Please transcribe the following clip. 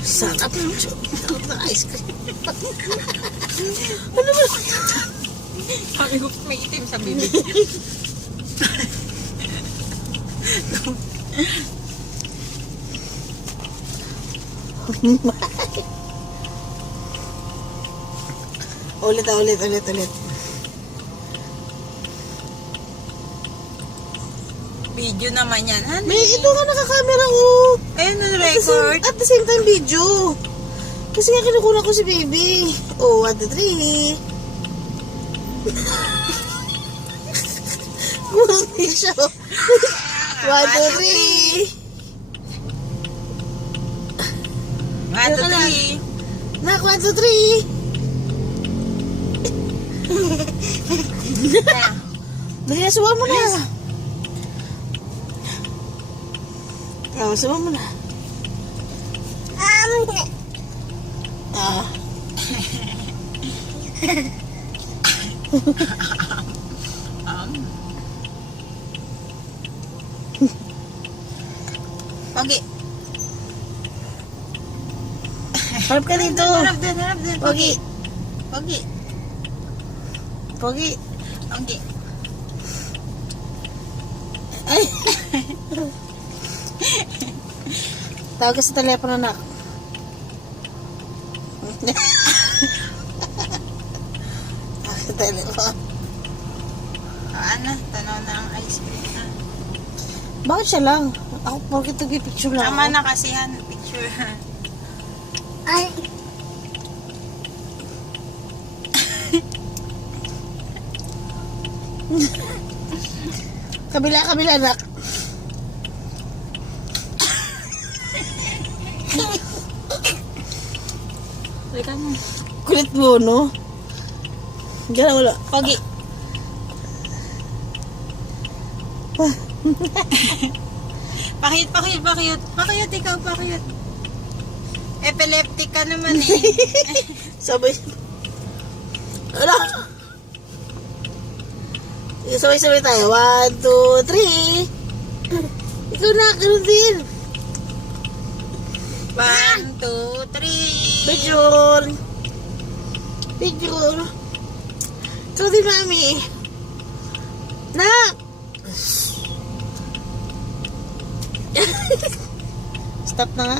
Sarap ng ice cream. Ano ba? Sabi ko, may itim sa bibig. Ulit. Video naman yan, honey. May ito nga nakakamera ko. Ayun na record. At the same time video. Kasi nga kinukuha ko si baby. Oh, 1, 2, 3. Hindi siya. 1, 2, 3. 1, 2, 3. Nak, 1, 2, 3. Dali na, suwa mo na. Suwa mo na. Pogi. Harap ka dito. Harap din. Pogi. Pogi. Pogi. Pogi. Ay. Tawag ka sa telepono, nak. Tawag sa telepono. Ano? Tanaw na ang ice cream na. Bakit siya lang? Ako, bakit nag-picture lang Tama ako? na kasi yan. Picture. Ay. Kabila, nak. Teka na. Kulit mo, no? Diyan wala. Pogi. Pakiyot, ikaw pakiyot. Epileptic ka naman eh. Sabay. Ala! Sabay tayo. 1, 2, 3. Ikaw na, ganun din. 1, 2, 3. Picture. Ikaw din, mami. Nak! Stop na nga.